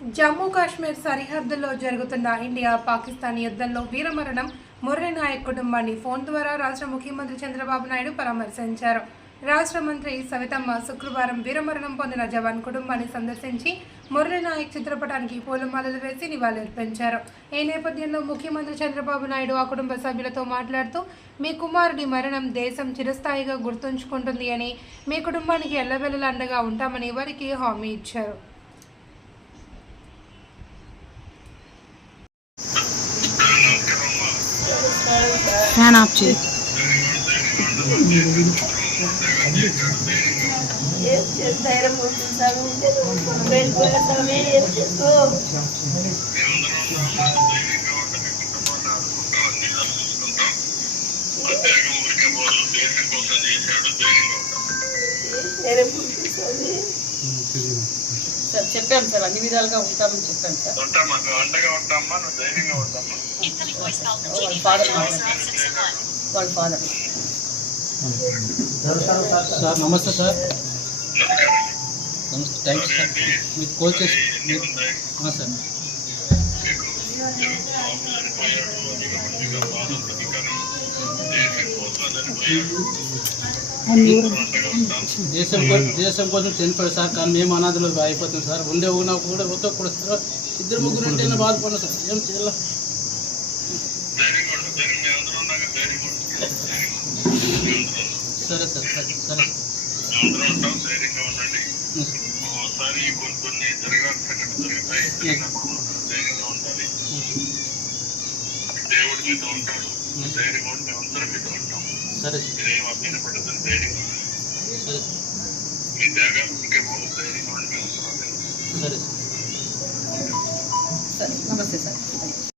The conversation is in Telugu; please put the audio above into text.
జమ్మూ కాశ్మీర్ సరిహద్దుల్లో జరుగుతున్న ఇండియా పాకిస్తాన్ యుద్ధంలో వీరమరణం మురళి నాయక్ కుటుంబాన్ని ఫోన్ ద్వారా రాష్ట్ర ముఖ్యమంత్రి చంద్రబాబు నాయుడు పరామర్శించారు. రాష్ట్ర మంత్రి సవితమ్మ శుక్రవారం వీరమరణం పొందిన జవాన్ కుటుంబాన్ని సందర్శించి మురళి నాయక్ చిత్రపటానికి పూలమాలలు వేసి నివాళులర్పించారు. ఈ నేపథ్యంలో ముఖ్యమంత్రి చంద్రబాబు నాయుడు ఆ కుటుంబ సభ్యులతో మాట్లాడుతూ మీ కుమారుడి మరణం దేశం చిరస్థాయిగా గుర్తుంచుకుంటుంది అని మీ కుటుంబానికి ఎల్లవెల్లలా అండగా ఉంటామని వారికి హామీ ఇచ్చారు. ఫ్యాన్ ఆఫ్ చేయి ఏం చేసి సార్ చెప్పాం సార్ అన్ని విధాలుగా ఉంటామని చెప్పాం సార్. ఉంటామా? అండగా ఉంటామా? నువ్వు ధైర్యంగా ఉంటామా? వాళ్ళ ఫాదర్ వాళ్ళ ఫాదర్ సార్. నమస్తే సార్. నమస్తే థ్యాంక్స్ సార్. మీకు కాల్ చేసి మీరు సార్. దేశం దేశం కోసం చనిపోయారు సార్ కానీ మేము అనాథలు అయిపోతాం సార్. ఉండే ఉన్నా కూడా ఒక్క సార్. ఇద్దరు ముగ్గురు ఉంటేనే బాధపడినా సార్. ఏం చేయాలి? సరే సార్ సరే సరే. ఒకసారి కొన్ని కొన్ని జరగాల్సిన సంఘటనలు జరుగుతాయి జరిగినప్పుడు మనం ధైర్యంగా ఉండాలి దేవుడు మీతో ఉంటాడు. ధైర్యంగా ఉంటే అందరం మీతో ఉంటాం. సరే సార్ మీరేం అభ్యర్థ పడుతుంది